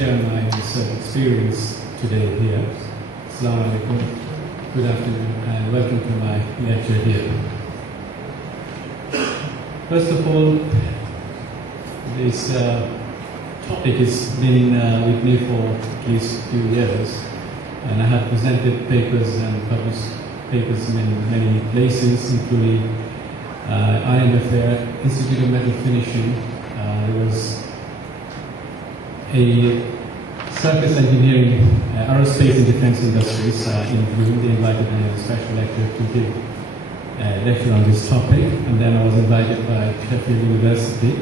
share my research experience today here. Assalamu alaikum, good afternoon, and welcome to my lecture here. First of all, this topic has been with me for at least a few years, and I have presented papers and published papers in many places, including IMF Institute of Metal Finishing. There was a surface engineering, aerospace and defense industries in June. They invited me as a special lecturer to give a lecture on this topic, and then I was invited by Sheffield University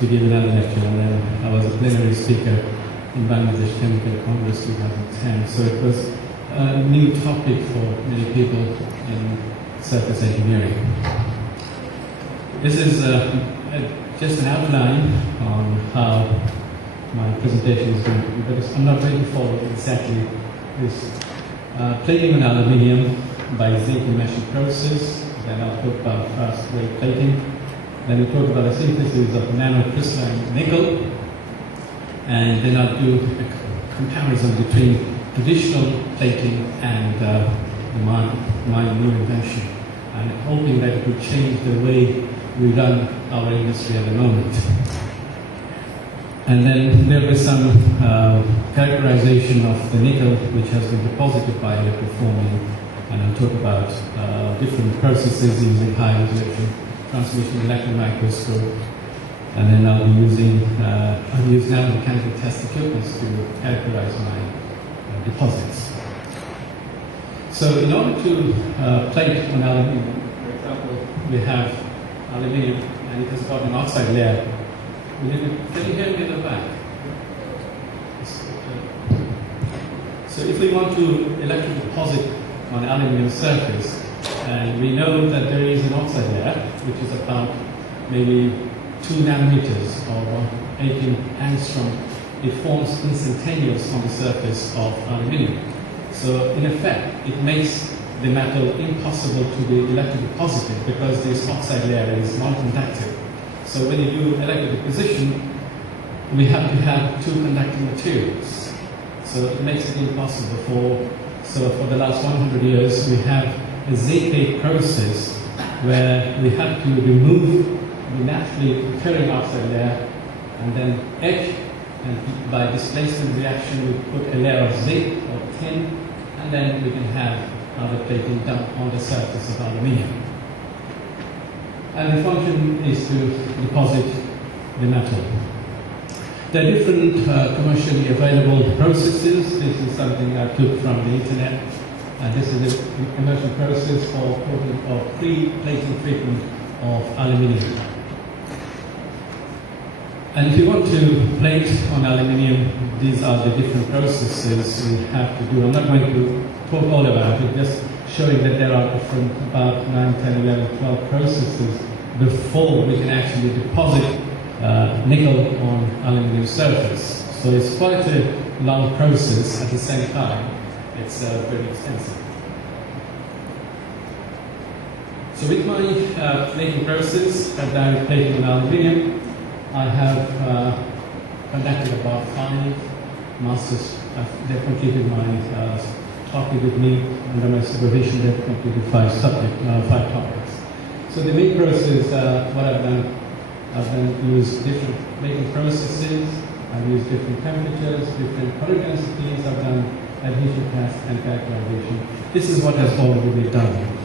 to give another lecture, and then I was a plenary speaker in Bangladesh Chemical Congress 2010. So it was a new topic for many people in surface engineering. This is just an outline on how my presentation is going to be, but I'm not going to follow exactly this. Plating on aluminium by zinc immersion process, then I'll talk about fast wave plating, then we'll talk about the synthesis of nanocrystalline nickel, and then I'll do a comparison between traditional plating and my new invention, and hoping that it will change the way we run our industry at the moment. And then there was some characterization of the nickel which has been deposited by electroforming, and I'll talk about different processes using high resolution transmission electron microscope, and then I'll be using nanomechanical test equipment to characterize my deposits. So in order to plate on aluminium, for example, we have aluminium and it has got an oxide layer. Can you hear me in the back? So if we want to electrodeposit on aluminium surface, and we know that there is an oxide layer, which is about maybe 2 nanometers or 18 angstrom, it forms instantaneous on the surface of aluminium. So in effect, it makes the metal impossible to be electrodeposited because this oxide layer is non-conductive. So when you do electrodeposition, we have to have 2 conducting materials. So it makes it impossible so for the last 100 years, we have a zinc process where we have to remove the naturally occurring oxide layer and then etch, and by displacement reaction, we put a layer of zinc or tin, and then we can have the plating done on the surface of aluminium. And the function is to deposit the metal. There are different commercially available processes. This is something I took from the internet. And this is an immersion process for coating of pre-plating treatment of aluminium. And if you want to plate on aluminium, these are the different processes we have to do. I'm not going to talk all about it, just showing that there are different, about 9, 10, 11, 12 processes before we can actually deposit nickel on aluminium surface. So it's quite a long process. At the same time, it's very extensive. So with my plating process, direct plating on aluminium, I have conducted about 5 masters. They've completed my topic with me under my supervision. They've completed 5 topics. So the main process, what I've done used different plating processes. I've used different temperatures, different current densities. I've done adhesion tests and characterization. This is what has already been done.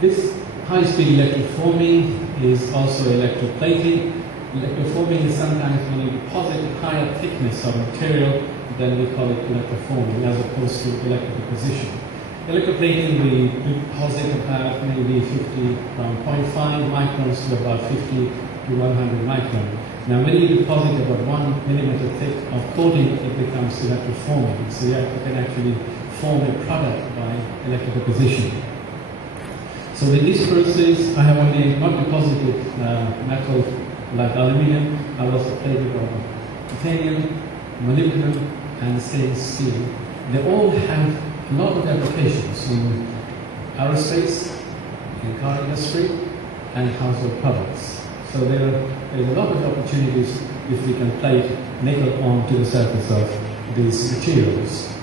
This high-speed electroforming is also electroplating. Electroforming is sometimes when you deposit a higher thickness of material, then we call it electroforming as opposed to electrodeposition. Electroplating, we deposit about maybe 50 from 0.5 microns to about 50 to 100 microns. Now when you deposit about 1 millimeter thick of coating, it becomes electroforming. So you can actually form a product by electrodeposition. So with this process, I have only not deposited metal like aluminium. I also plated on titanium, molybdenum, and stainless steel. They all have a lot of applications in aerospace, in car industry, and household products. So there is a lot of opportunities if we can plate nickel onto the surface of these materials.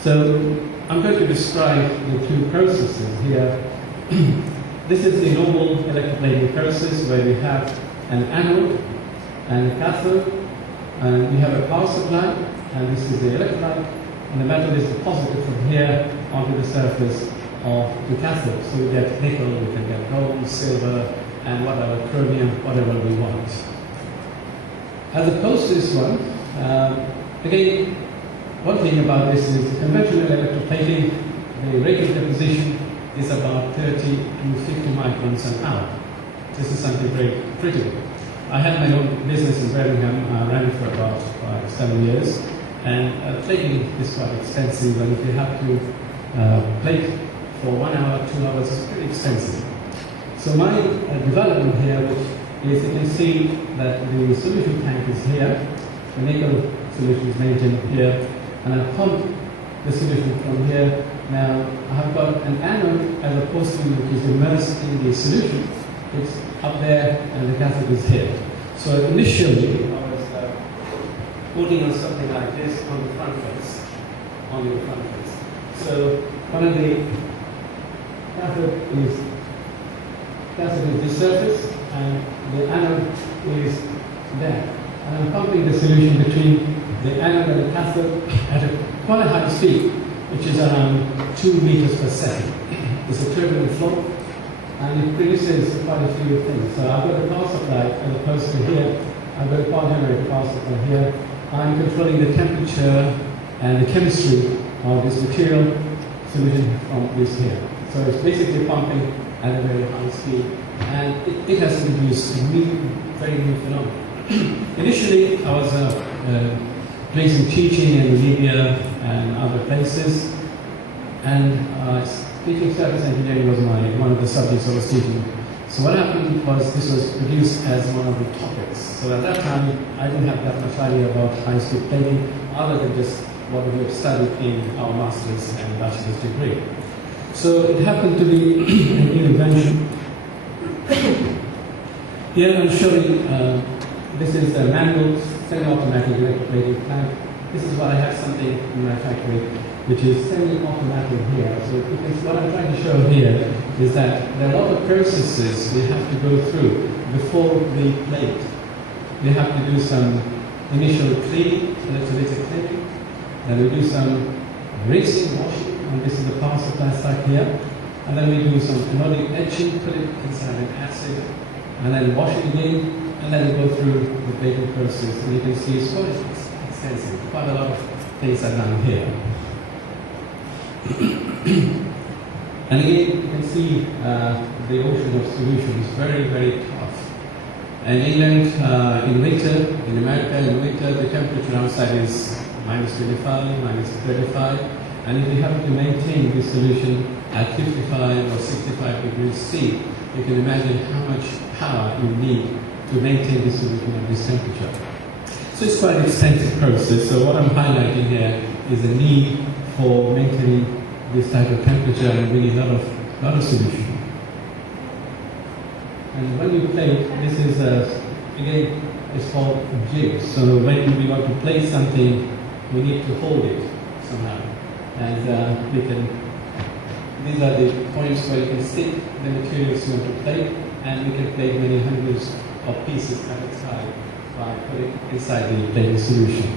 So I'm going to describe the two processes here. This is the normal electroplating process where we have an anode and a cathode, and we have a power supply, and this is the electrolyte, and the metal is deposited from here onto the surface of the cathode. So we get nickel, we can get gold, silver, and whatever, chromium, whatever we want. As opposed to this one, again, one thing about this is the conventional electroplating, the rate of deposition is about 30 to 50 microns an hour. This is something very critical. I had my own business in Birmingham. I ran it for about 7 years, and plating is quite expensive, and if you have to plate for 1 hour, 2 hours, it's pretty expensive. So my development here, which is, you can see that the solution tank is here, the nickel solution is maintained here, and I pump the solution from here. Now I've got an anode as opposed to which is immersed in the solution. It's up there and the cathode is here. So initially I was putting on something like this on the front face, on the front face. So one of the cathode is this surface and the anode is there. And I'm pumping the solution between the anode and the cathode at quite a high speed, which is around 2 meters per second. It's a turbulent flow, and it produces quite a few things. So I've got a power supply as opposed to here. I've got a power generator power supply here. I'm controlling the temperature and the chemistry of this material solution from this here. So it's basically pumping at a very high speed, and it has produced a very new phenomenon. Initially, I was doing some teaching in Libya and other places, and teaching surface engineering was one of the subjects I was teaching. So what happened was this was produced as one of the topics. So at that time, I didn't have that much idea about high-speed plating, other than just what we had studied in our master's and bachelor's degree. So it happened to be a new invention. Here I'm showing, this is a manual semi-automatic electroplating plant. This is what I have something in my factory, which is semi-automatic here. So what I'm trying to show here is that there are a lot of processes we have to go through before we plate. We have to do some initial cleaning, electrolytic cleaning, then we do some rinsing, washing, and this is the power supply side here, and then we do some anodic etching, put it inside an acid, and then wash it again, and then we go through the plating process, and you can see it's quite extensive. Quite a lot of things are done here. And again, you can see the ocean of solutions, very, very tough. And in England, in winter, in America, in winter, the temperature outside is -25, -35, and if you have to maintain this solution at 55 or 65 degrees C, you can imagine how much power you need to maintain this solution at this temperature. So it's quite an extensive process. So what I'm highlighting here is a need for maintaining this type of temperature and really a lot of solution. And when you plate, this is again, it's called jig. So when we want to plate something, we need to hold it somehow. And these are the points where you can stick the materials you want to plate, and we can plate many hundreds of pieces at a time by putting inside the plating solution.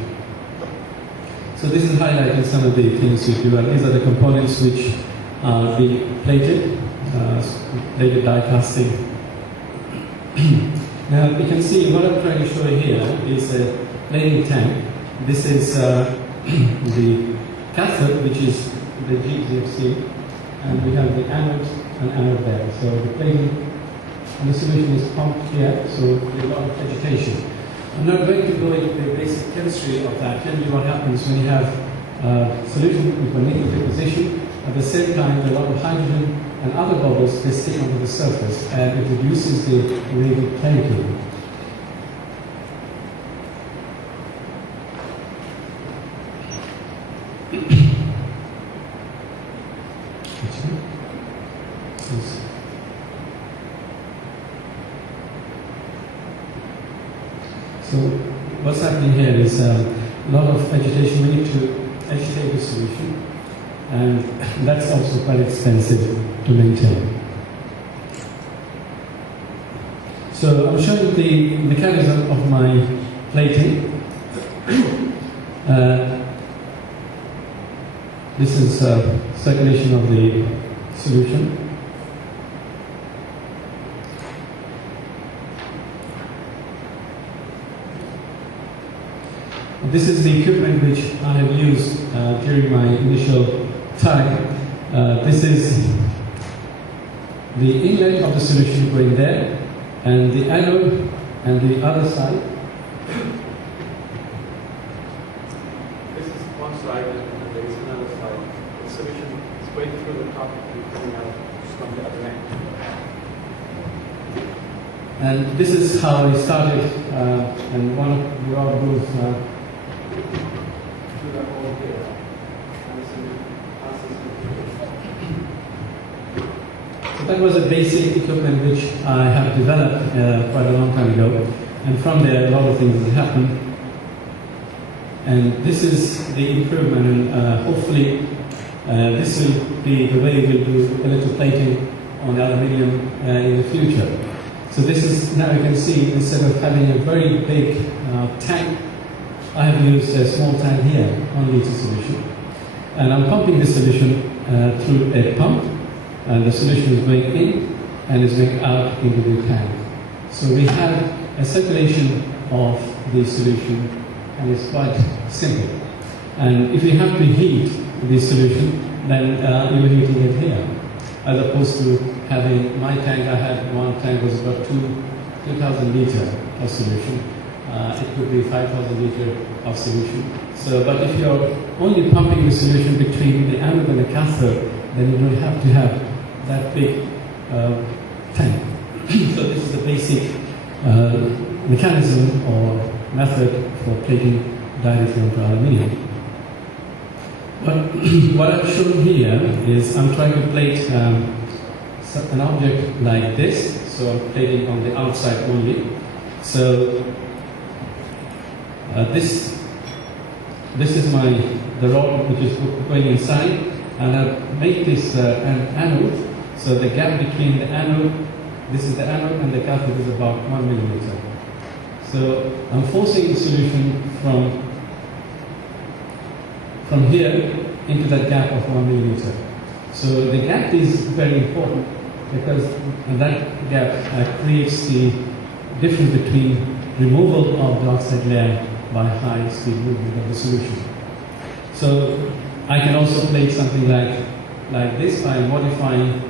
So this is highlighting some of the things you do, and these are the components which are being plated, plated die casting. Now you can see what I'm trying to show you here is a plating tank. This is the cathode, which is the GZFC, and we have the anode and anode there. So the plating and the solution is pumped here, so there's a lot of vegetation. I'm not going to go into the basic chemistry of that. Tell you what happens when you have solution with a nickel deposition. At the same time, a lot of hydrogen and other bubbles they stick onto the surface, and it reduces the rate of plating. So what's happening here is a lot of agitation. We need to agitate the solution, and that's also quite expensive to maintain. So I'm showing the mechanism of my plating. This is circulation of the solution. This is the equipment which I have used during my initial tag. This is the inlet of the solution going there, and the anode and the other side. This is one side, and there is another side. The solution is going through the top and coming out from the other end. And this is how I started, and one of the rod goes through that hole here. So that was a basic equipment which I have developed quite a long time ago, and from there a lot of things have happened. And this is the improvement, and hopefully this will be the way we'll do electroplating on aluminium in the future. So this is, now you can see, instead of having a very big tank, I have used a small tank here, 1 liter solution. And I'm pumping the solution through a pump, and the solution is going in and is going out into the tank. So we have a circulation of the solution, and it's quite simple. And if you have to heat the solution, then you're heating it here, as opposed to having my tank. I had one tank was about 2,000 liter of solution. It could be 5,000 liter of solution. So, but if you're only pumping the solution between the anode and the cathode, then you don't have to have that big tank. So this is the basic mechanism or method for plating diaphragm for aluminium. But what I've shown here is I'm trying to plate an object like this. So I'm plating on the outside only. So this is the rod which is going inside, and I've made this an anode. So the gap between the anode, this is the anode, and the cathode is about 1 millimeter. So I'm forcing the solution from here into that gap of 1 millimeter. So the gap is very important because that gap creates the difference between removal of the oxide layer by high speed movement of the solution. So I can also plate something like this by modifying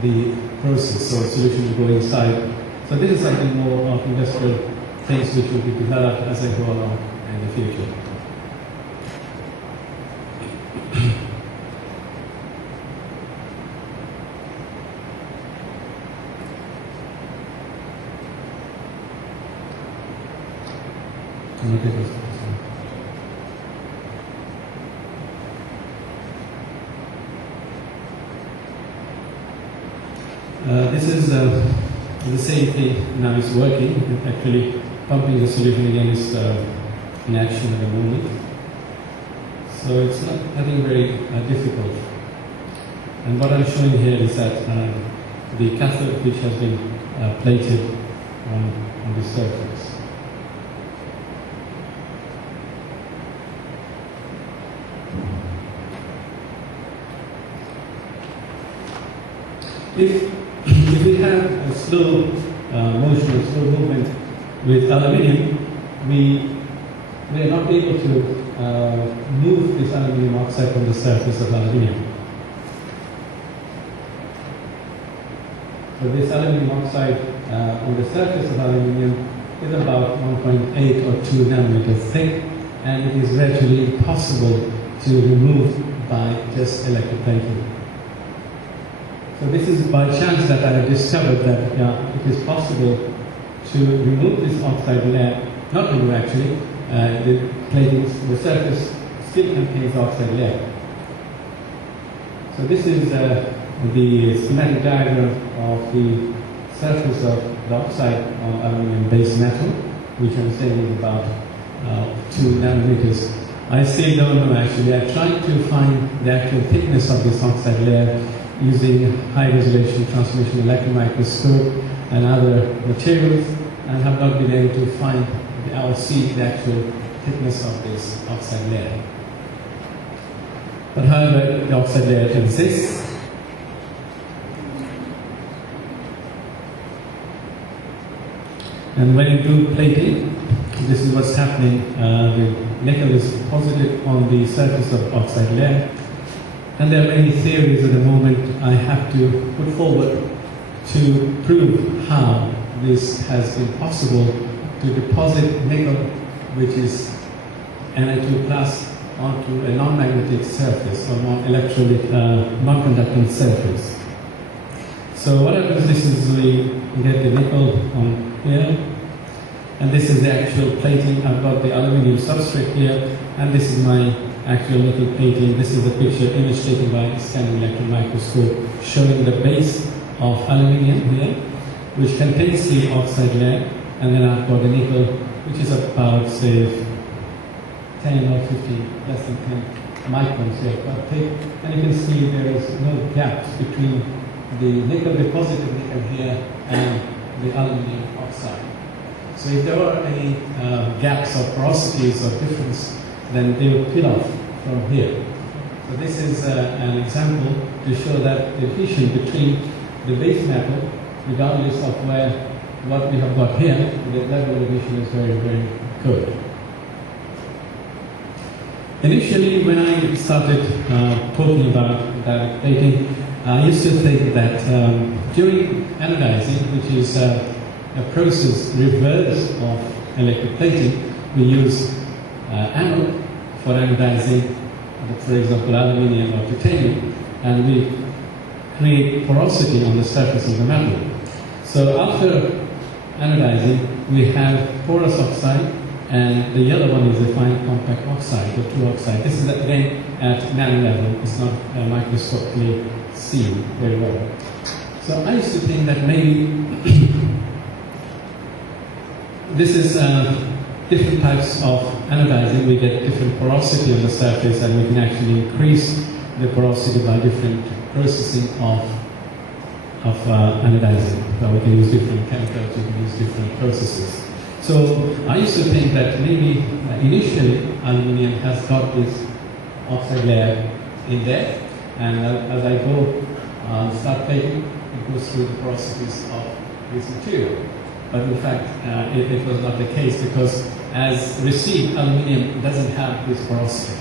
the process, so solution will go inside. So this is something more of industrial things which will be developed as I go along in the future. This is the same thing. Now it's working. Actually, pumping the solution again is in action at the moment. So it's not, I think, very difficult. And what I'm showing here is that the cathode which has been plated on the surface. If we have a slow motion, a slow movement with aluminium, we are not able to move this aluminium oxide from the surface of aluminium. So this aluminium oxide on the surface of aluminium is about 1.8 or 2 nanometers thick, and it is virtually impossible to remove by just electroplating. So this is by chance that I discovered that it is possible to remove this oxide layer, not remove actually, the surface still contains oxide layer. So this is the schematic diagram of the surface of the oxide on aluminium base metal. which I'm saying is about 2 nanometers. I still don't know actually. I tried to find the actual thickness of this oxide layer using high-resolution transmission electron microscope and other materials, and have not been able to find or see the actual thickness of this oxide layer. But however, the oxide layer exists. And when you do plating, this is what's happening. The nickel is deposited on the surface of oxide layer. And there are many theories at the moment I have to put forward to prove how this has been possible to deposit nickel, which is Na2+, onto a non-magnetic surface or non-electrolytic, non-conducting surface. So what happens is we get the nickel on here, and this is the actual plating. I've got the aluminium substrate here, and this is my actual nickel plating. This is the picture image taken by scanning electron microscope showing the base of aluminium here, which contains the oxide layer, and then I've got the nickel, which is about, say, 10 or 15, less than 10 microns here, quite thick. And you can see there is no gaps between the nickel, deposited nickel here, and the aluminium oxide. So if there were any gaps or porosities or difference, then they would peel off from here. So this is an example to show that the adhesion between the base metal, regardless of what we have got here, the level of adhesion is very, very good. Initially, when I started talking about direct plating, I used to think that during anodizing, which is a process reverse of electroplating, we use anode for anodizing, for example, aluminium or titanium, and we create porosity on the surface of the metal. So after anodizing, we have porous oxide, and the yellow one is a fine compact oxide, the 2 oxide. This is again at nano level, it's not microscopically seen very well. So I used to think that maybe this is different types of anodizing. We get different porosity on the surface, and we can actually increase the porosity by different processing of anodizing. So we can use different chemicals, we can use different processes. So I used to think that maybe initially aluminium has got this oxide layer in there, and as I go start plating, it goes through the porosities of this material. But in fact, it was not the case, because as received, aluminium doesn't have this porosity.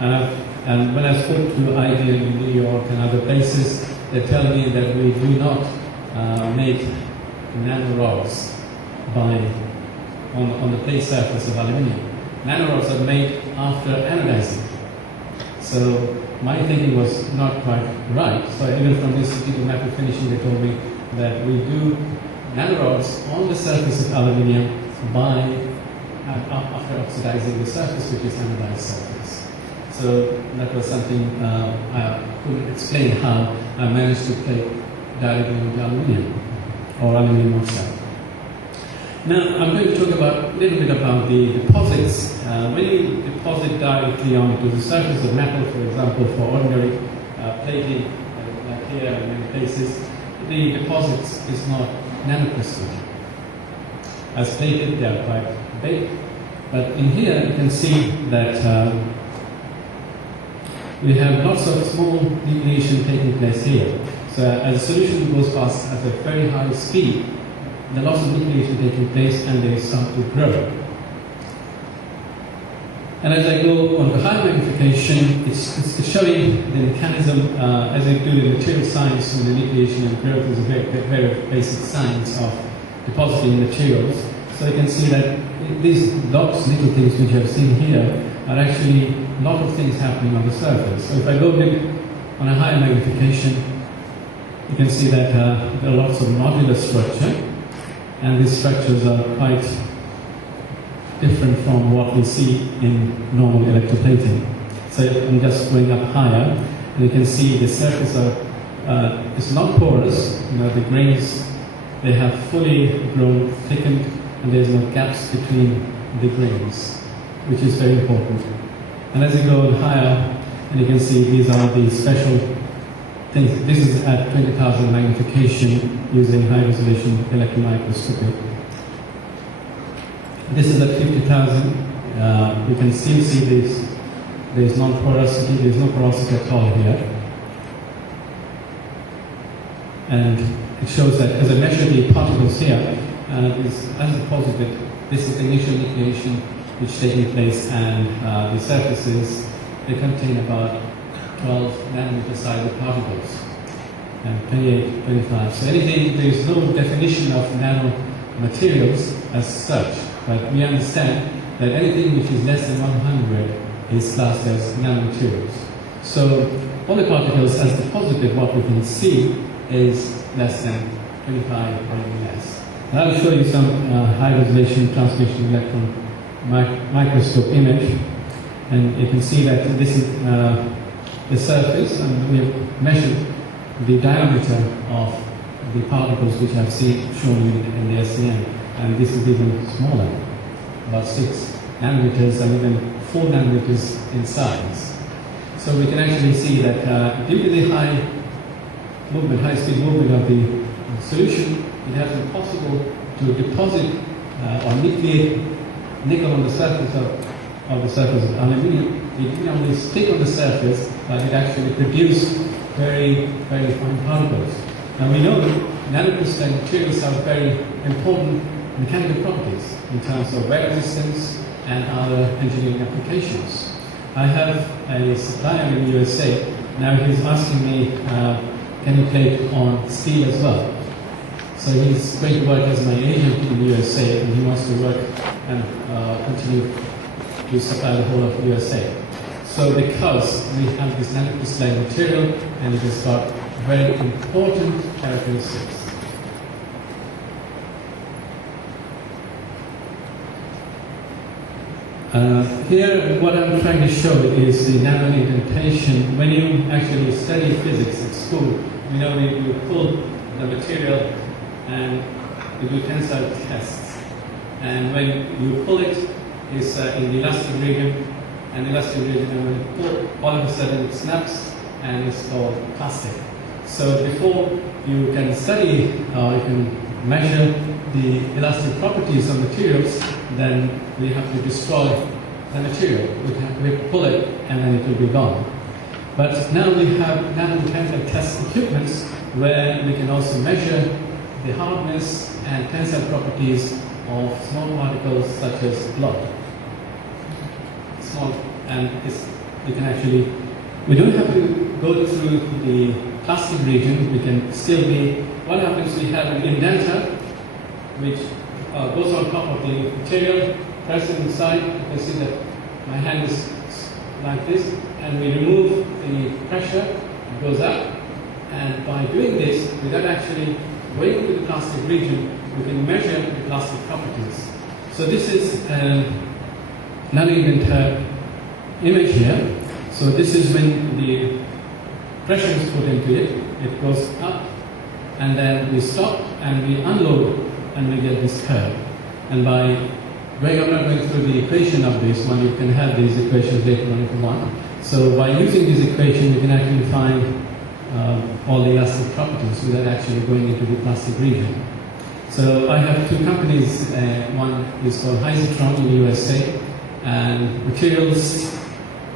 And when I spoke to IDEON in New York and other places, they tell me that we do not make nanorods on the plate surface of aluminium. Nanorods are made after anodizing. So my thinking was not quite right. So even from this particular metal finishing, they told me that we do nanorods on the surface of aluminium after oxidizing the surface, which is anodized surface. So that was something I couldn't explain how I managed to plate directly with aluminium or aluminium oxide. Now I'm going to talk a little bit about the deposits. When you deposit directly onto the surface of metal, for example, for ordinary plating, like here and many places, the deposits is not nanocrystalline. As plated, they are quite big, but in here you can see that we have lots of small nucleation taking place here. So as a solution goes past at a very high speed, there are lots of nucleation taking place, and they start to grow. And as I go on to high magnification, it's showing the mechanism, as I do in material science, and the nucleation and growth is a very basic science of depositing materials. So you can see that these dots, little things which you have seen here, are actually a lot of things happening on the surface. So if I go a bit on a higher magnification, you can see that there are lots of nodular structure, and these structures are quite different from what we see in normal electroplating. So I'm just going up higher, and you can see the surface is not porous. You know, the grains, they have fully grown, thickened, and there's no gaps between the grains, which is very important. And as you go higher, and you can see these are the special things. This is at 20,000 magnification using high resolution electron microscopy. This is at 50,000. You can still see this. There's non-porosity. There's no porosity at all here. And it shows that as I measure the particles here, as deposited, this is the initial nucleation which is taking place, and the surfaces, they contain about 12 nanometer size of particles, and 28, 25. So anything, there is no definition of nanomaterials as such, but we understand that anything which is less than 100 is classed as nanomaterials. So all the particles as deposited, what we can see is less than 25 or even less. And I will show you some high resolution transmission electron microscope image, and you can see that this is the surface, and we have measured the diameter of the particles which I've seen shown in the SEM, and this is even smaller, about 6 nanometers and even 4 nanometers in size. So we can actually see that due to the high movement, high-speed movement of the solution, it has been possible to deposit or nucleate nickel on the surface of the surface of aluminium. It didn't only stick on the surface, but it actually produced very, very fine particles. Now we know that nanocrystalline materials have very important mechanical properties in terms of wear resistance and other engineering applications. I have a supplier in the USA. Now he's asking me, can you plate on steel as well? So he's going to work as my agent in the USA, and he wants to work and continue to supply the whole of the USA. So because we have this nanocrystalline material, and it has got very important characteristics. Here, what I'm trying to show is the nanoindentation. When you actually study physics at school, you know you pull the material and you do tensile tests. And when you pull it, it's in the elastic region, and elastic region, and when you pull, all of a sudden it snaps, and it's called plastic. So before you can study or you can measure the elastic properties of materials, then we have to destroy the material. We have to pull it, and then it will be gone. But now we have nanomechanical test equipments where we can also measure the hardness and tensile properties of small particles such as blood. Small, and we can actually, we don't have to go through the plastic region. We can still be, what happens, we have an indenter which goes on top of the material, press it inside. You can see that my hand is like this, and we remove the pressure, it goes up, and by doing this, without actually going to the plastic region, we can measure the plastic properties. So this is a nanoindenter image here. So this is when the pressure is put into it, it goes up, and then we stop and we unload, and we get this curve. And by I'm not going through the equation of this one, you can have these equations later on if you want. So by using this equation, you can actually find all the elastic properties without actually going into the plastic region. So I have two companies. One is called Hussain in the USA, and Materials,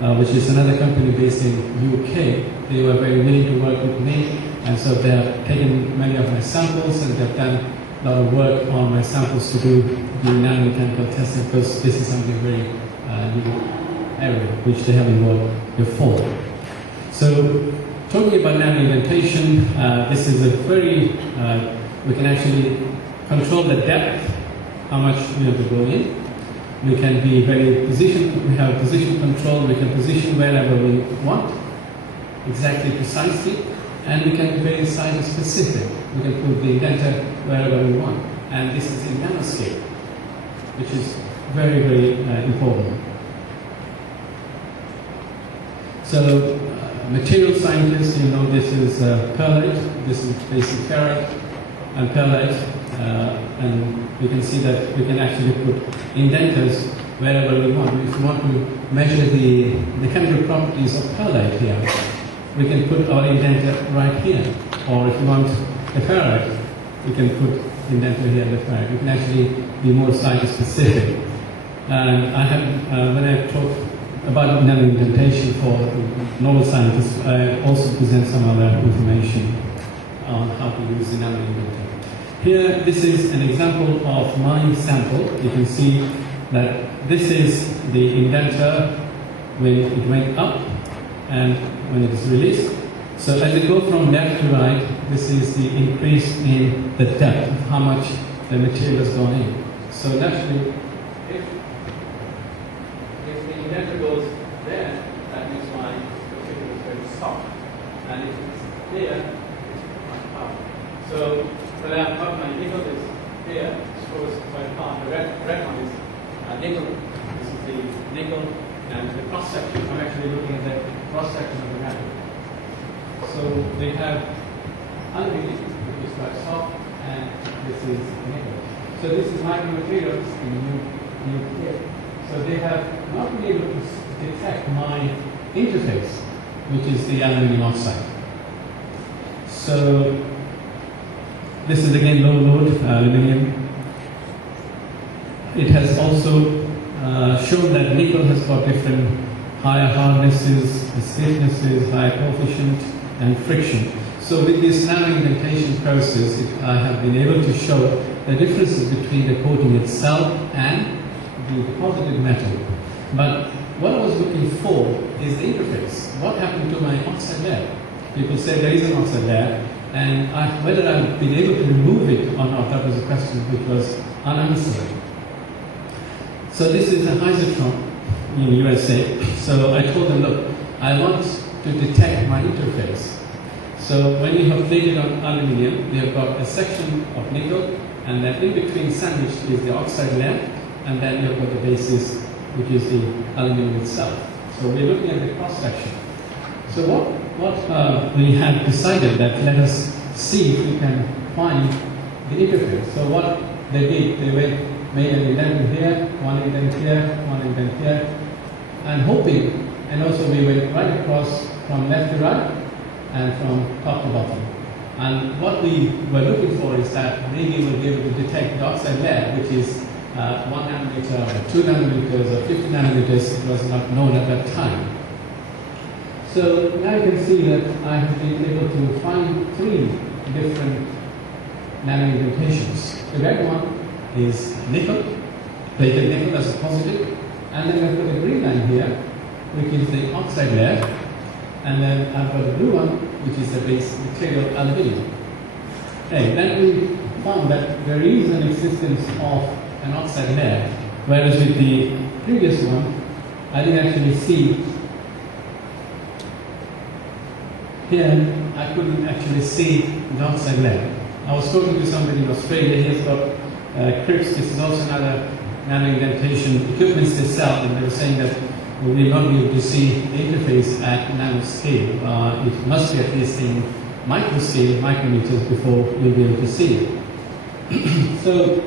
which is another company based in UK. They were very willing to work with me, and so they have taken many of my samples, and they've done a lot of work on my samples to do the nanomechanical testing, because this is something very new area which they haven't worked before. So talking about nanoindentation, this is a very, we can actually control the depth, how much we have to go in. We can be very position, we have position control, we can position wherever we want, exactly precisely, and we can be very size specific. We can put the indenter wherever we want. And this is in nanoscale, which is very, very important. So, material scientists, you know, this is pearlite, this is basic ferrite, and perlite, and we can see that we can actually put indenters wherever we want. If we want to measure the chemical properties of perlite here, we can put our indenter right here. Or if we want the ferrite, we can put indenter here and the ferrite. We can actually be more slightly specific. And I have, when I talk about nanoindentation for novel scientists, I also present some other information on how to use the nanoindenter. Here, this is an example of my sample. You can see that this is the indenter when it went up and when it is released. So as it goes from left to right, this is the increase in the depth of how much the material has gone in. So naturally, if the indenter goes there, that means my material is very soft. And if it's there, it's quite hard. So when I've got my nickel is here, so it's quite hard. The red one is nickel. This is the nickel, and the cross section. I'm actually looking at the cross section of the metal. So they have aluminium, which is quite soft, and this is nickel. So this is micromaterials in nuclear. So they have not been able to detect my interface, which is the aluminium oxide. So this is again low load aluminium. It has also shown that nickel has got different higher hardnesses, stiffnesses, higher coefficient, and friction. So with this nanoindentation process, I have been able to show the differences between the coating itself and the deposited metal. But what I was looking for is the interface. What happened to my oxide layer? People say there is an oxide layer, and whether I've been able to remove it or not, that was a question which was unanswered. So this is a Hussain in the USA. So I told them, look, I want to detect my interface. So when you have plated on aluminium, we have got a section of nickel, and then in between sandwiched is the oxide layer, and then you have got the basis, which is the aluminium itself. So we're looking at the cross section. So what we had decided that let us see if we can find the interface. So what they did, they made an indent here, one indent here, one indent here, and hoping, and also we went right across from left to right and from top to bottom. And what we were looking for is that maybe we'll be able to detect the oxide layer, which is 1 nanometer, or 2 nanometers, or 50 nanometers. It was not known at that time. So now you can see that I have been able to find 3 different nanoindentations. The red one is nickel, plated nickel as a positive, and then I've got the green line here, which is the oxide layer, and then I've got the blue one, which is the base material aluminium. Okay, then we found that there is an existence of an oxide layer, whereas with the previous one, I didn't actually see. Here, I couldn't actually see the oxide layer. I was talking to somebody in Australia. He has got CRIPS. This is also another nanoindentation equipment they sell, and they were saying that we will not be able to see the interface at nanoscale. It must be at least in microscale, micrometers, before we'll be able to see it. So,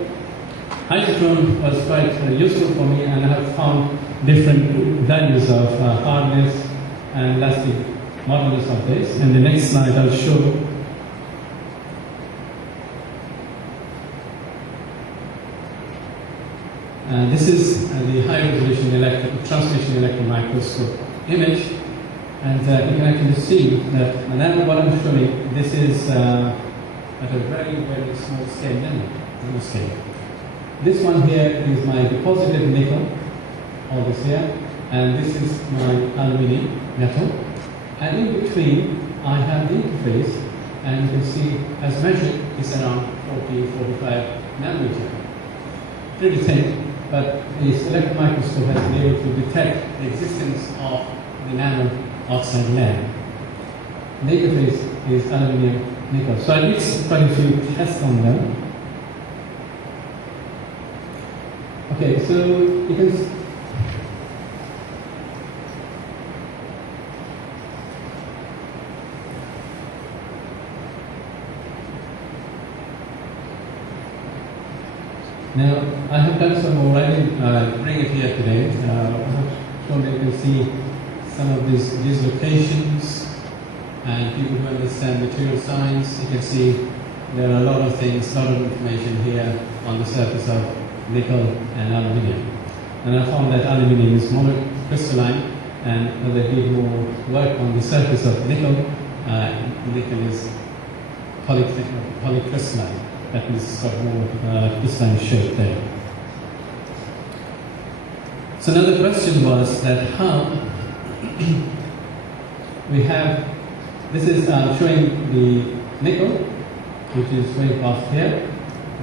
hydrochrome was quite useful for me, and I have found different values of hardness and elastic modulus of this. And the next slide I'll show. This is the high-resolution transmission electron microscope image, and you can actually see that what I'm showing, this is at a very, very small scale, nanoscale. This one here is my deposited nickel, all this here, and this is my aluminium metal. And in between, I have the interface, and you can see, as measured, it's around 40-45 nanometer. Pretty thin. But this electron microscope has been able to detect the existence of the nano oxide layer. The interface is aluminium nickel. So I did quite a few tests on them. Okay, so you can Now, I have done some more. I didn't bring it here today. I have shown that you can see some of these locations, and people who understand material science, you can see there are a lot of things, a lot of information here on the surface of nickel and aluminium. And I found that aluminium is monocrystalline, and as I did more work on the surface of nickel, nickel is polycrystalline. That means it's got more crystalline shape there. So another question was that how we have, this is showing the nickel, which is going past here.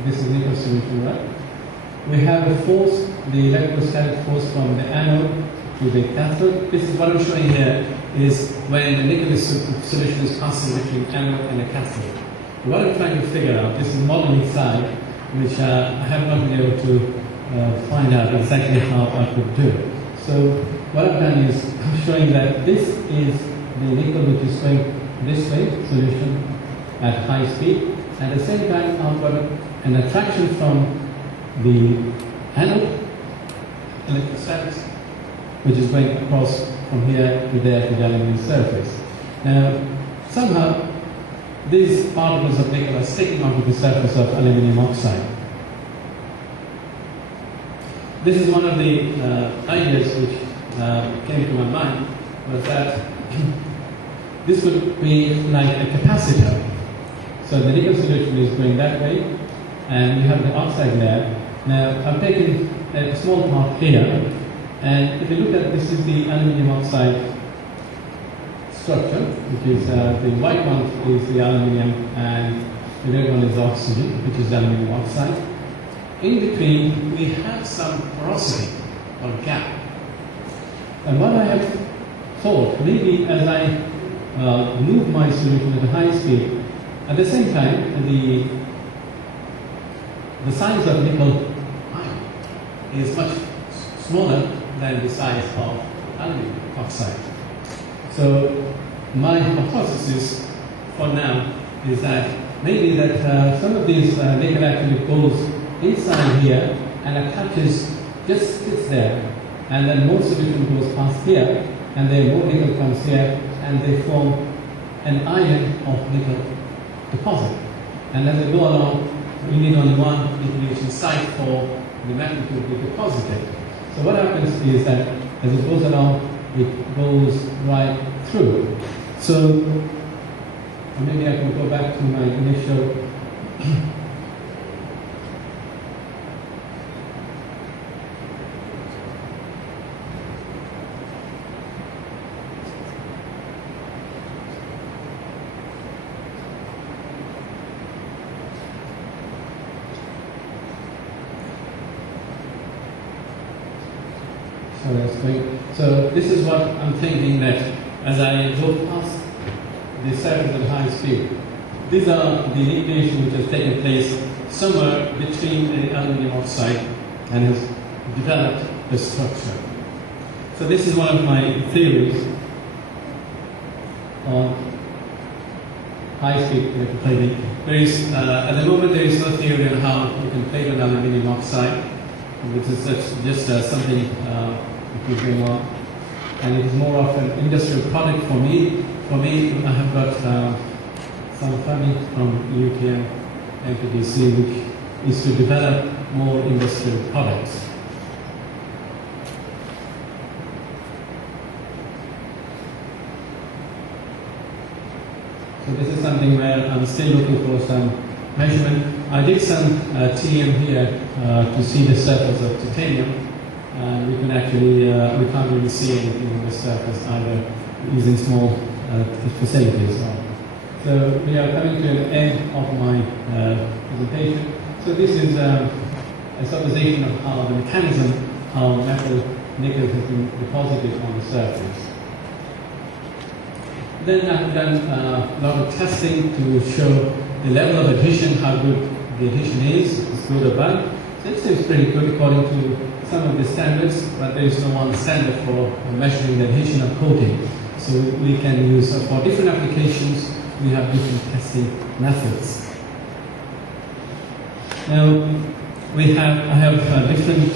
This is nickel solution, right? We have a force, the electrostatic force from the anode to the cathode. This is what I'm showing here is when the nickel solution is passing between anode and a cathode. What I'm trying to figure out, this is modeling side, which I have not been able to find out exactly how I could do it. So what I've done is showing that this is the nickel which is going this way, solution at high speed. At the same time, I've got an attraction from the anode, electrostatics, which is going across from here to there to the aluminum surface. Now, somehow, these particles of nickel are sticking onto the surface of aluminium oxide. This is one of the ideas which came to my mind, was that this would be like a capacitor. So the nickel solution is going that way, and you have the oxide layer. Now, I've taken a small part here, and if you look at this, is the aluminium oxide structure, which is the white one is the aluminium, and the red one is oxygen, which is aluminium oxide. In between, we have some porosity or gap. And what I have thought, maybe as I move my solution at a high speed, at the same time, the size of nickel ion is much smaller than the size of aluminium oxide. So my hypothesis for now is that maybe that some of these nickel actually goes inside here and attaches, just sits there, and then more solution goes past here, and then more nickel comes here, and they form an iron of nickel deposit. And as they go along, you need only one inclination site for the metal to be deposited. So what happens is that as it goes along, it goes right through. So maybe I can go back to my initial So this is what I'm thinking, that as I go past the surface at high speed, these are the integration which has taken place somewhere between the aluminium oxide and has developed the structure. So this is one of my theories on high-speed electroplating. There is, at the moment, there is no theory on how you can plate an aluminium oxide, which is just something that is going on. And it is more of an industrial product for me. For me, I have got some funding from UTM, MPDC, which is to develop more industrial products. So this is something where I'm still looking for some measurement. I did some TM here to see the surface of titanium. We can actually, we can't really see anything on the surface either using small facilities. So we are coming to the end of my presentation. So this is a supposition of how the mechanism, how metal nickel has been deposited on the surface. Then I've done a lot of testing to show the level of adhesion, how good the adhesion is, if it's good or bad. So it seems pretty good according to some of the standards, but there is no one standard for measuring the adhesion of coating. So we can use, for different applications, we have different testing methods. Now, I have different,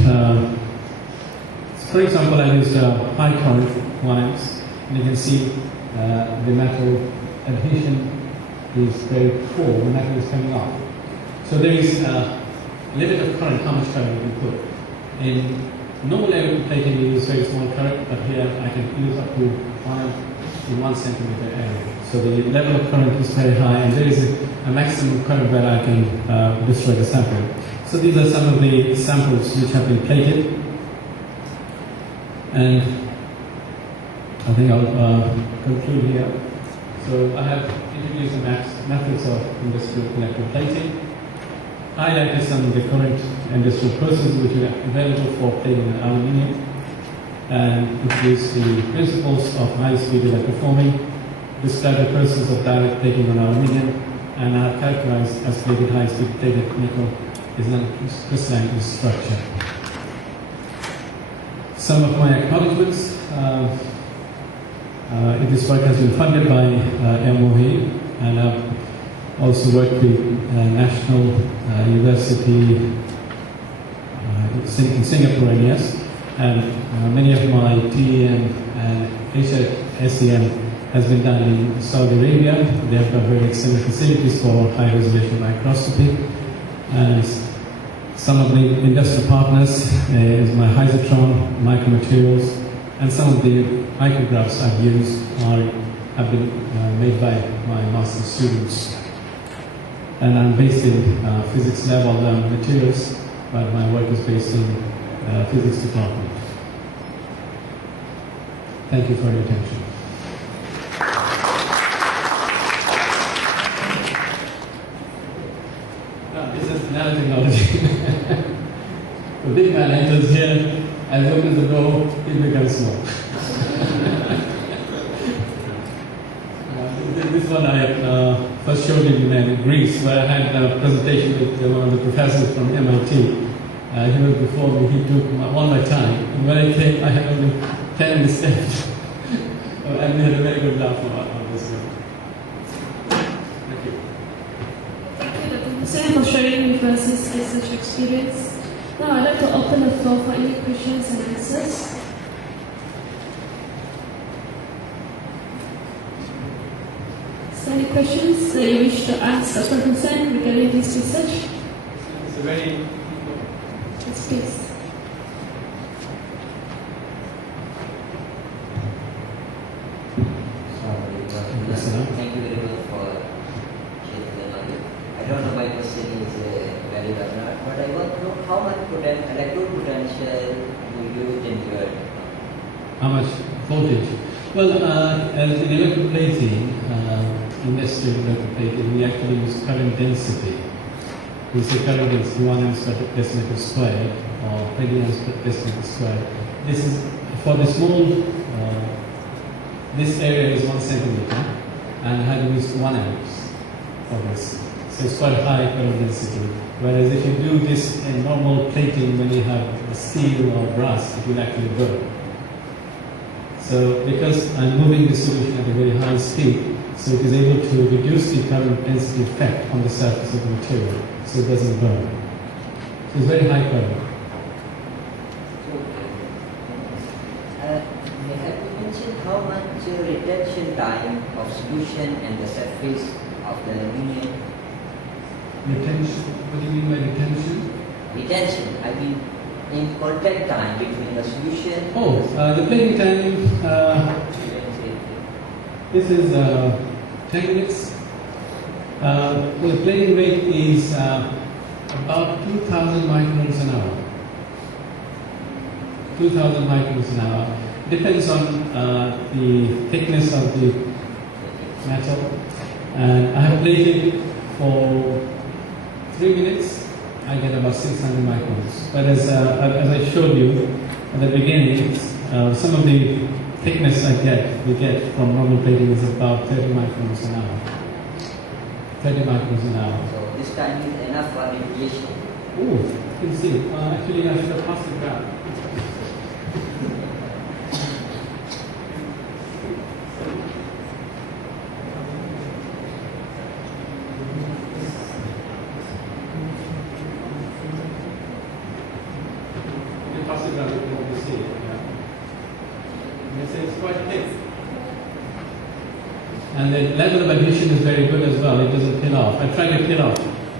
for example, I used high current 1 amps, and you can see the metal adhesion is very poor, the metal is coming off. So there is a limit of current, how much current you can put. In normal electrical plating you use very small current, but here I can use up to 1 amp in 1 centimeter area. So the level of current is very high, and there is a maximum current where I can destroy the sample. So these are some of the samples which have been plated, and I think I'll conclude here. So I have introduced the methods of industrial electroplating, highlighted some of the current industrial processes which are available for plating aluminium, and introduced the principles of high-speed electroforming, described the process of direct plating on aluminium, and I have characterized as plated high-speed plated nickel is nanocrystalline structure. Some of my acknowledgements. This work has been funded by MOE, and I've also worked with National University in Singapore and yes, and many of my TEM and HSEM has been done in Saudi Arabia. They have got very excellent facilities for high resolution microscopy, and some of the industrial partners is my Hysotron, Micromaterials, and some of the micrographs I've used have been made by my master's students. And I'm based in physics lab, although I'm materials, but my work is based in physics department. Thank you for your attention. This is nanotechnology. The big man enters here, as he opens the door, it becomes small. This one I first showed in Greece, where I had a presentation with one of the professors from MIT. He was before me, he took all my time. And when I came, I had only 10 minutes left. And we had a very good laugh on this one. Thank you. Thank you, Dr. Hussain, for sharing with us his research experience. Now I'd like to open the floor for any questions and answers. So any questions that you wish to ask Dr. Hussain regarding his research? It's a very... Yes, please. Thank you very much for sharing the knowledge. I don't know my question is valid or not, but I want to know how much electrode potential you use in your... How much voltage? Well, as in electroplating, industrial electroplating, we actually use current density. We say current density 1 amps per decimeter squared or 20 amps per decimeter squared. This is for the small, this area is 1 centimeter, and I had used 1 amps for this. So it's quite high current density. Whereas if you do this in normal plating when you have steel or brass, it will actually burn. So because I'm moving the solution at a very high speed, so it is able to reduce the current density effect on the surface of the material, so it doesn't burn. So it's very high current. Have you mentioned how much retention time of solution and the surface of the aluminium? Retention? What do you mean by retention? Retention, I mean in contact time between the solution. Oh, the plating time, this is 10 minutes. The plating rate is about 2,000 microns an hour. 2,000 microns an hour. Depends on the thickness of the metal. And I have plated for 3 minutes. I get about 600 microns. But as I showed you at the beginning, some of the thickness we get from normal plating is about 30 microns an hour. 30 microns an hour. So this time is enough for radiation. Oh, you can see. Actually, I should have passed the graph. than what you see. It's quite thick. And the level of adhesion is very good as well. It doesn't peel off. I tried to peel off.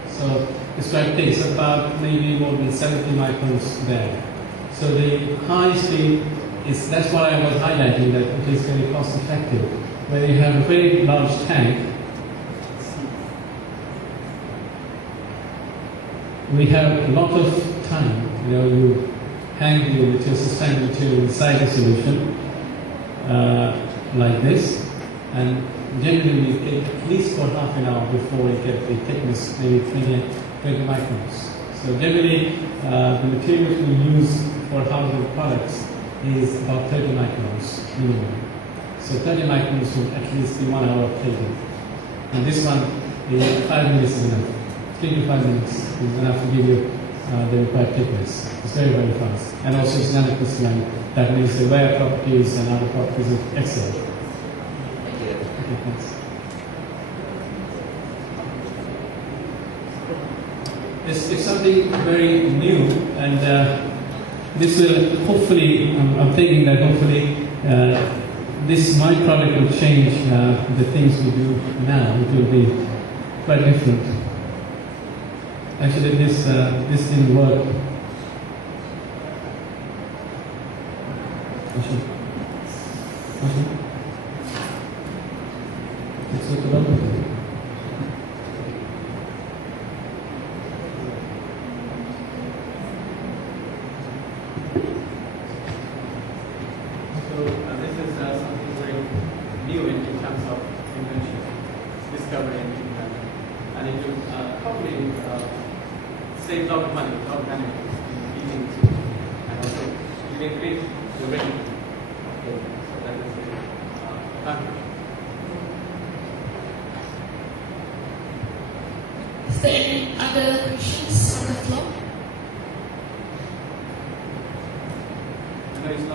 So it's quite thick. It's about maybe more than 70 microns there. So the high speed is, that's what I was highlighting, that it is very cost effective. When you have a very large tank, we have a lot of time. You hang the material, suspend the material inside the solution, like this, and generally we take at least for half an hour before we get the thickness, maybe 20 microns. So generally, the materials we use for household products is about 30 microns minimum. So 30 microns will at least be 1 hour of plating. And this one, 5 minutes is enough. 3 to 5 minutes is enough to give you the required thickness. It's very, very fast. And also it's nanocrystalline. That means the wear properties and other properties are excellent. Thank you. Okay, thanks. It's something very new, and this will hopefully, I'm thinking that hopefully this, my product will change the things we do now. It will be quite different. Actually, this didn't work. It's not development. So this is something very new in terms of invention, discovery, and it will probably save a lot of money, a lot of energy in heating too, and also you can increase the rate. Okay, so that is the advantage. Is there any other questions on the floor? No, it's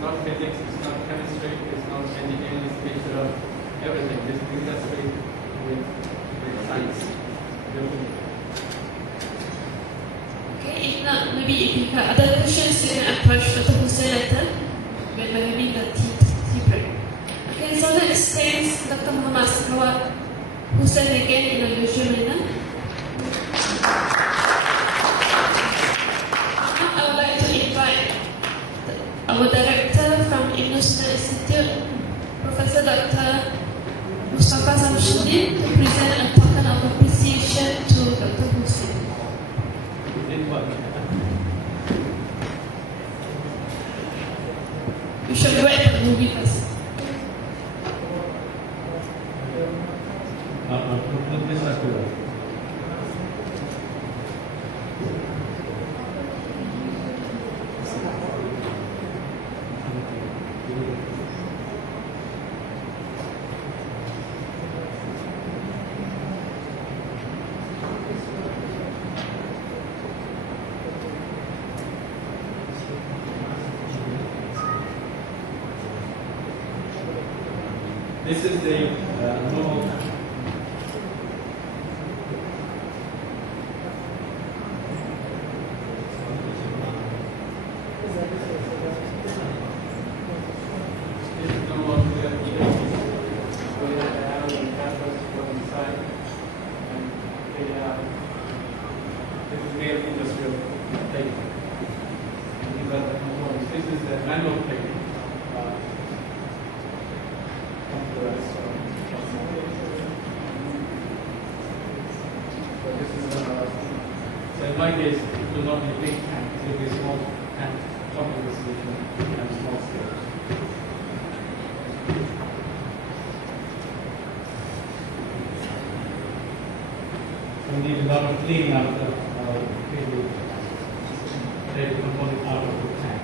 not physics, it's not chemistry, it's not engineering, it's a mixture of everything. This is industry with science. Okay, if not, maybe if you have other questions, you can approach Dr. Hussain later when we're having the tea break. Okay, so next thanks Dr. Mohammad Sakhawat Hussain again in a usual manner. Now I would like to invite our director from National Institute, Professor Dr. Mustafa Samshuddin, to present a token of appreciation to Dr. Hussain. You should wait for the movie first. This is the normal. In my case, it will not be a big tank, it will be a small tank, top of the solution, and small scale. So we need a lot of cleaning out of the component out of the tank.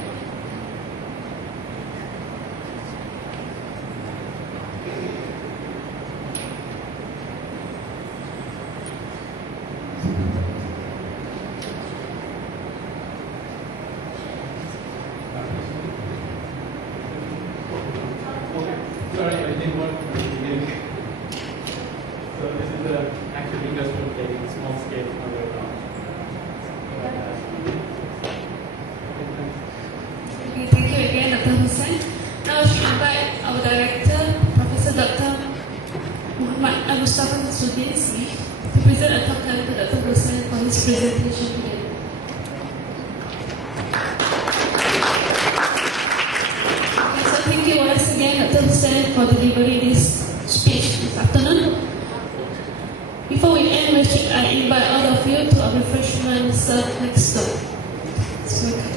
Director, Professor Dr. Mohammad to present a talk to Dr. Hussain for his presentation today. Okay, so thank you once again, Dr. Hussain, for delivering this speech this afternoon. Before we end, I invite all of you to a refreshment served next door. So,